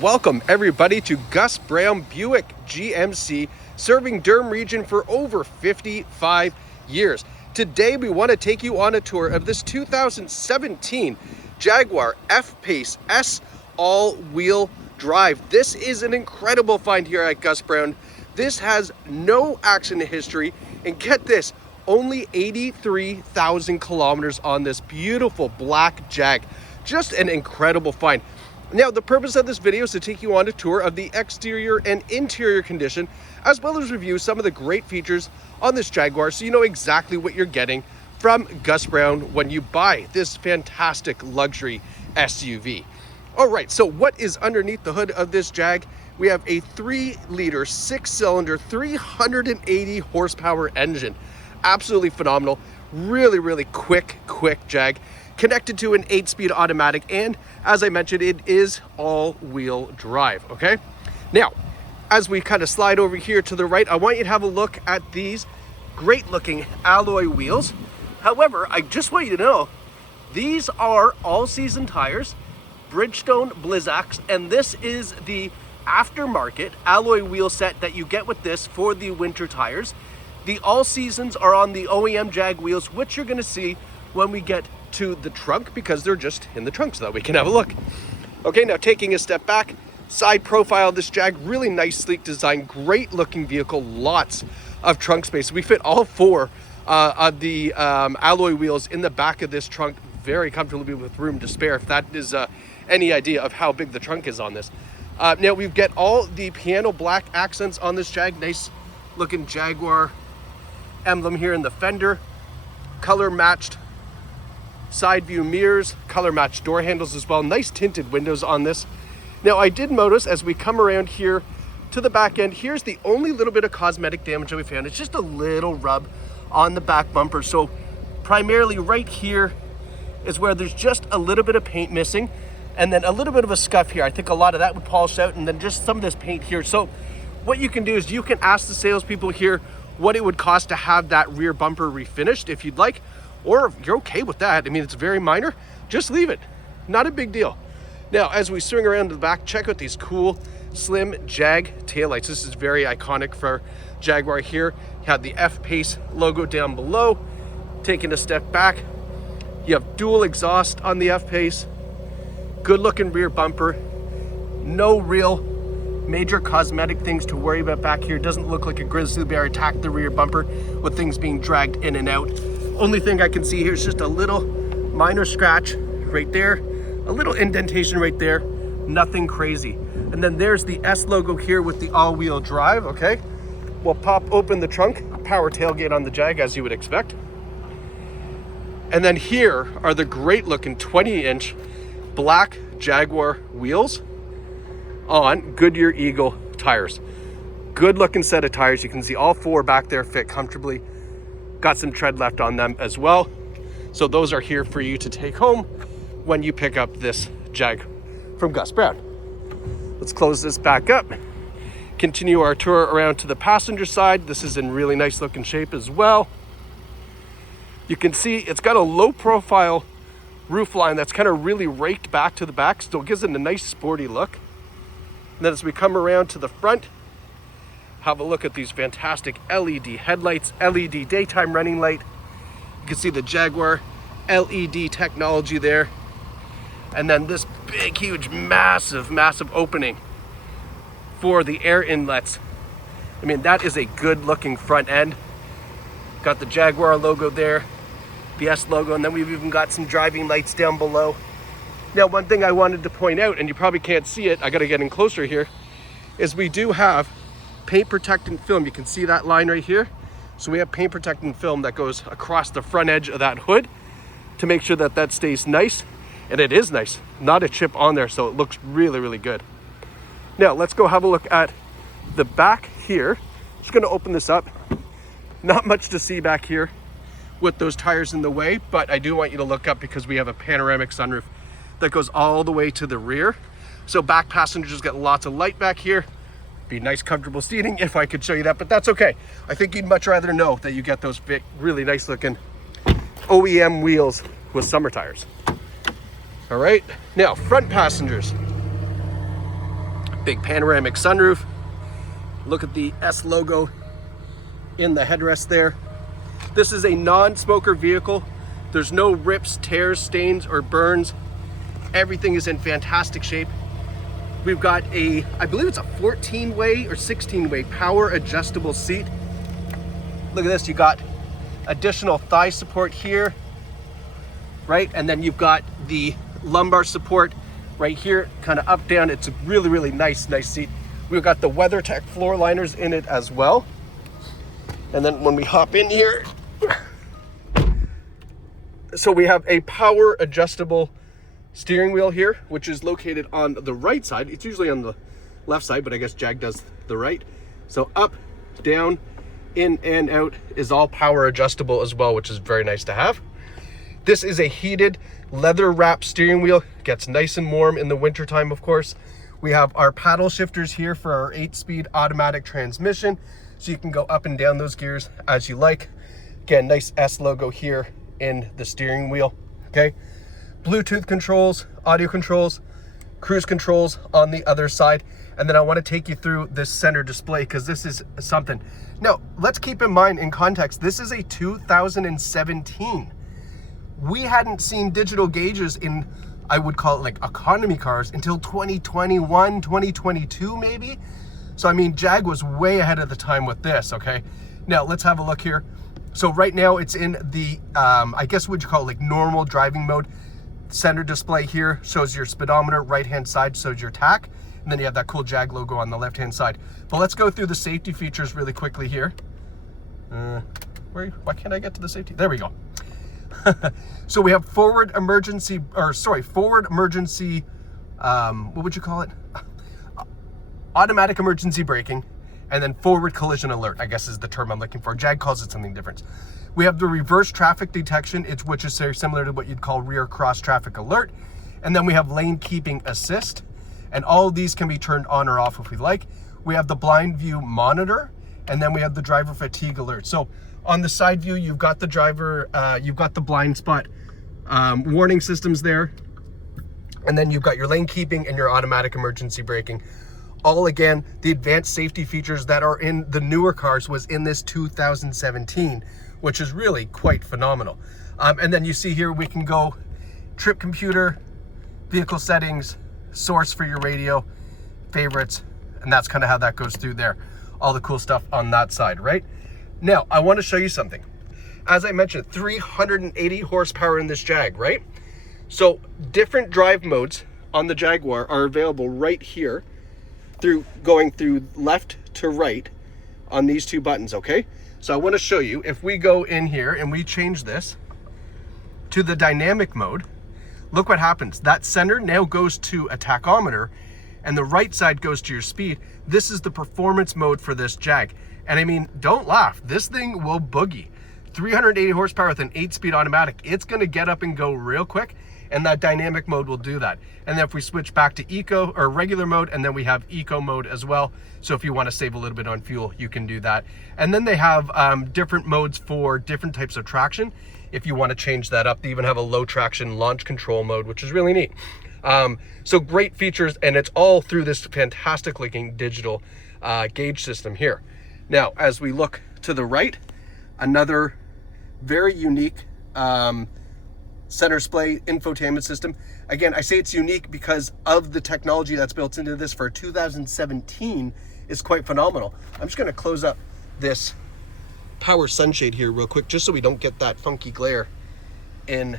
Welcome everybody to Gus Brown Buick GMC, serving Durham region for over 55 years. Today we want to take you on a tour of this 2017 Jaguar F-PACE S all-wheel drive. This is an incredible find here at Gus Brown. This has no accident history, and get this, only 83,000 kilometers on this beautiful black Jag. Just an incredible find. Now, the purpose of this video is to take you on a tour of the exterior and interior condition, as well as review some of the great features on this Jaguar, so you know exactly what you're getting from Gus Brown when you buy this fantastic luxury SUV. All right, so what is underneath the hood of this Jag? We have a 3-liter, 6-cylinder, 380 horsepower engine. Absolutely phenomenal. Really quick Jag. Connected to an 8-speed automatic, and as I mentioned, it is all-wheel drive. Okay, now as we kind of slide over here to the right, I want you to have a look at these great looking alloy wheels. However, I just want you to know these are all-season tires, Bridgestone Blizzaks, and this is the aftermarket alloy wheel set that you get with this for the winter tires. The all seasons are on the OEM Jag wheels, which you're going to see when we get to the trunk, because they're just in the trunk so that we can have a look. Okay, now taking a step back, side profile of this Jag, really nice, sleek design, great looking vehicle, lots of trunk space. We fit all 4 of the alloy wheels in the back of this trunk very comfortably with room to spare, if that is any idea of how big the trunk is on this. Now we get all the piano black accents on this Jag, nice looking Jaguar emblem here in the fender, color matched side view mirrors, color matched door handles as well, nice tinted windows on this. Now I did notice as we come around here to the back end, here's the only little bit of cosmetic damage that we found. It's just a little rub on the back bumper. So primarily right here is where there's just a little bit of paint missing, and then a little bit of a scuff here. I think a lot of that would polish out, and then just some of this paint here. So what you can do is you can ask the salespeople here what it would cost to have that rear bumper refinished if you'd like, or if you're okay with that. I mean, it's very minor, just leave it, not a big deal. Now as we swing around to the back, check out these cool slim Jag taillights. This is very iconic for Jaguar here. You have the F-PACE logo down below. Taking a step back, you have dual exhaust on the F-PACE, good looking rear bumper, no real major cosmetic things to worry about back here. Doesn't look like a grizzly bear attacked the rear bumper with things being dragged in and out. Only thing I can see here is just a little minor scratch right there, a little indentation right there, nothing crazy. And then there's the S logo here with the all-wheel drive. Okay, we'll pop open the trunk, power tailgate on the Jag as you would expect. And then here are the great looking 20-inch black Jaguar wheels on Goodyear Eagle tires. Good looking set of tires. You can see all 4 back there fit comfortably. Got some tread left on them as well. So those are here for you to take home when you pick up this Jag from Gus Brown. Let's close this back up. Continue our tour around to the passenger side. This is in really nice looking shape as well. You can see it's got a low profile roof line that's kind of really raked back to the back. Still gives it a nice sporty look. And then as we come around to the front, have a look at these fantastic LED headlights, LED daytime running light. You can see the Jaguar LED technology there. And then this big, huge, massive opening for the air inlets. I mean, that is a good looking front end. Got the Jaguar logo there, the S logo, and then we've even got some driving lights down below. Now, one thing I wanted to point out, and you probably can't see it, I gotta get in closer here, is we do have paint protectant film. You can see that line right here. So we have paint protectant film that goes across the front edge of that hood to make sure that that stays nice. And it is nice, not a chip on there, so it looks really good. Now let's go have a look at the back here. Just gonna open this up. Not much to see back here with those tires in the way, but I do want you to look up because we have a panoramic sunroof that goes all the way to the rear. So back passengers get lots of light back here. Be nice, comfortable seating if I could show you that, but that's okay. I think you'd much rather know that you get those big, really nice looking OEM wheels with summer tires. All right, now front passengers. Big panoramic sunroof. Look at the S logo in the headrest there. This is a non-smoker vehicle. There's no rips, tears, stains, or burns. Everything is in fantastic shape. We've got a, I believe it's a 14-way or 16-way power adjustable seat. Look at this, you got additional thigh support here, right? And then you've got the lumbar support right here, kind of up, down. It's a really, really nice seat. We've got the WeatherTech floor liners in it as well. And then when we hop in here, so we have a power adjustable steering wheel here, which is located on the right side. It's usually on the left side, but I guess Jag does the right. So up, down, in and out is all power adjustable as well, which is very nice to have. This is a heated leather wrap steering wheel. Gets nice and warm in the winter time, of course. We have our paddle shifters here for our 8-speed automatic transmission, so you can go up and down those gears as you like. Again, nice S logo here in the steering wheel, okay? Bluetooth controls, audio controls, cruise controls on the other side. And then I want to take you through this center display because this is something. Now, let's keep in mind in context, this is a 2017. We hadn't seen digital gauges in, I would call it like economy cars, until 2021, 2022 maybe. So I mean, Jag was way ahead of the time with this, okay? Now let's have a look here. So right now it's in the, I guess what you call it, like normal driving mode. Center display here shows your speedometer, right-hand side shows your tach, and then you have that cool Jag logo on the left-hand side. But let's go through the safety features really quickly here. Why can't I get to the safety? There we go. So we have forward emergency, what would you call it? Automatic emergency braking, and then forward collision alert, I guess is the term I'm looking for. Jag calls it something different. We have the reverse traffic detection, which is very similar to what you'd call rear cross traffic alert. And then we have lane keeping assist, and all of these can be turned on or off if we like. We have the blind view monitor, and then we have the driver fatigue alert. So on the side view, you've got the driver, you've got the blind spot warning systems there. And then you've got your lane keeping and your automatic emergency braking. All again, the advanced safety features that are in the newer cars was in this 2017, which is really quite phenomenal. And then you see here, we can go trip computer, vehicle settings, source for your radio, favorites, and that's kind of how that goes through there. All the cool stuff on that side, right? Now, I want to show you something. As I mentioned, 380 horsepower in this Jag, right? So different drive modes on the Jaguar are available right here, going through left to right on these two buttons, okay? So I want to show you, if we go in here and we change this to the dynamic mode, look what happens. That center now goes to a tachometer and the right side goes to your speed. This is the performance mode for this Jag. And I mean, don't laugh, this thing will boogie. 380 horsepower with an 8-speed automatic. It's gonna get up and go real quick, and that dynamic mode will do that. And then if we switch back to eco or regular mode, and then we have eco mode as well. So if you want to save a little bit on fuel, you can do that. And then they have different modes for different types of traction. If you want to change that up, they even have a low traction launch control mode, which is really neat. So great features, and it's all through this fantastic looking digital gauge system here. Now, as we look to the right, another very unique center display infotainment system. Again, I say it's unique because of the technology that's built into this for 2017 is quite phenomenal. I'm just going to close up this power sunshade here real quick, just so we don't get that funky glare in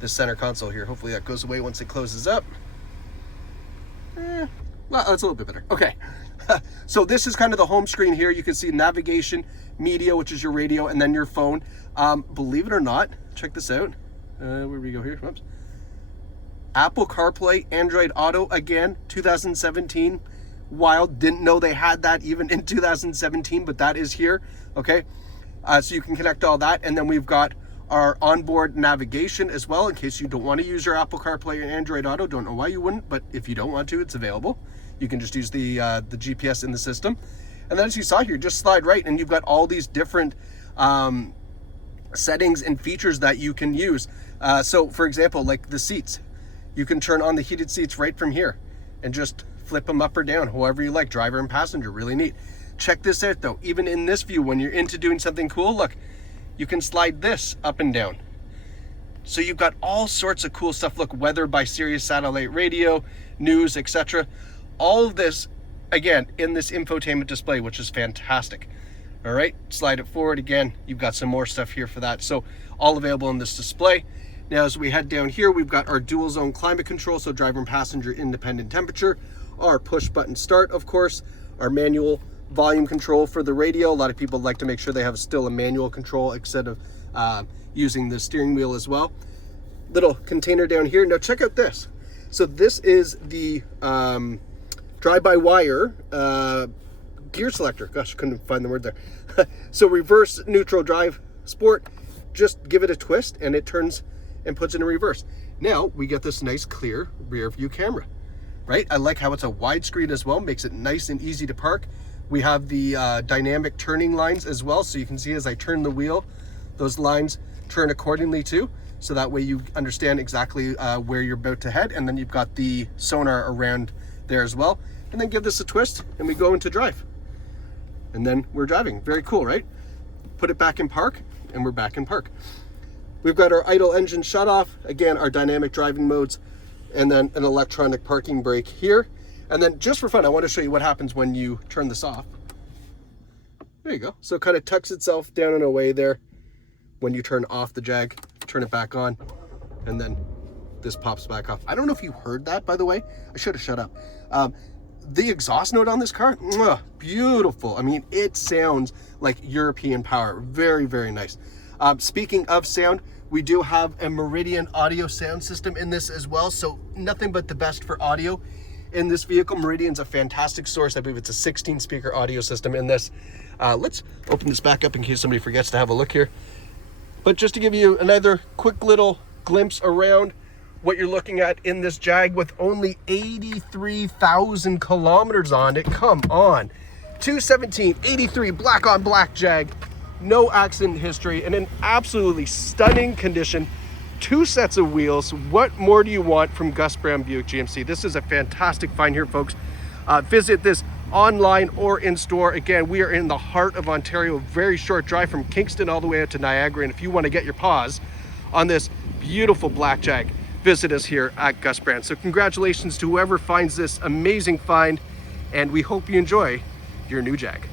the center console here. Hopefully that goes away once it closes up. Well, that's a little bit better. Okay. So this is kind of the home screen here. You can see navigation, media, which is your radio, and then your phone. Believe it or not, check this out. Where do we go here? Oops. Apple CarPlay, Android Auto, again, 2017. Wild, didn't know they had that even in 2017, but that is here, okay? So you can connect all that, and then we've got our onboard navigation as well, in case you don't want to use your Apple CarPlay and Android Auto. Don't know why you wouldn't, but if you don't want to, it's available. You can just use the GPS in the system. And then as you saw here, just slide right, and you've got all these different settings and features that you can use. So for example, like the seats, you can turn on the heated seats right from here. and just flip them up or down, however you like, driver and passenger, really neat. Check this out though, even in this view, when you're into doing something cool, look, you can slide this up and down. So you've got all sorts of cool stuff. Look, weather by Sirius satellite radio, news, etc. All of this, again, in this infotainment display, which is fantastic. All right, slide it forward again. You've got some more stuff here for that. So all available in this display. Now, as we head down here, we've got our dual zone climate control, so driver and passenger independent temperature, our push button start, of course, our manual volume control for the radio. A lot of people like to make sure they have still a manual control instead of using the steering wheel as well. Little container down here. Now check out this. So this is the drive-by-wire gear selector. Gosh, I couldn't find the word there. So reverse, neutral, drive, sport. Just give it a twist and it turns and puts it in reverse. Now we get this nice clear rear view camera, right? I like how it's a widescreen as well, makes it nice and easy to park. We have the dynamic turning lines as well, so you can see as I turn the wheel, those lines turn accordingly too, so that way you understand exactly where you're about to head. And then you've got the sonar around there as well. And then give this a twist and we go into drive. And then we're driving. Very cool, right? Put it back in park and we're back in park. We've got our idle engine shut off, again, our dynamic driving modes, and then an electronic parking brake here. And then just for fun, I want to show you what happens when you turn this off. There you go. So it kind of tucks itself down and away there. When you turn off the Jag, turn it back on, and then this pops back off. I don't know if you heard that, by the way. I should have shut up. The exhaust note on this car, beautiful. I mean, it sounds like European power. Very, very nice. Speaking of sound, we do have a Meridian audio sound system in this as well. So nothing but the best for audio in this vehicle. Meridian's a fantastic source. I believe it's a 16 speaker audio system in this. Let's open this back up in case somebody forgets to have a look here. But just to give you another quick little glimpse around what you're looking at in this Jag with only 83,000 kilometers on it. Come on. 217, 83, black on black Jag. No accident history, and in absolutely stunning condition. 2 sets of wheels. What more do you want from Gus Brown Buick GMC? This is a fantastic find here, folks. Visit this online or in store. Again, we are in the heart of Ontario, a very short drive from Kingston all the way out to Niagara. And if you want to get your paws on this beautiful black Jag, visit us here at Gus Brown. So congratulations to whoever finds this amazing find, and we hope you enjoy your new Jag.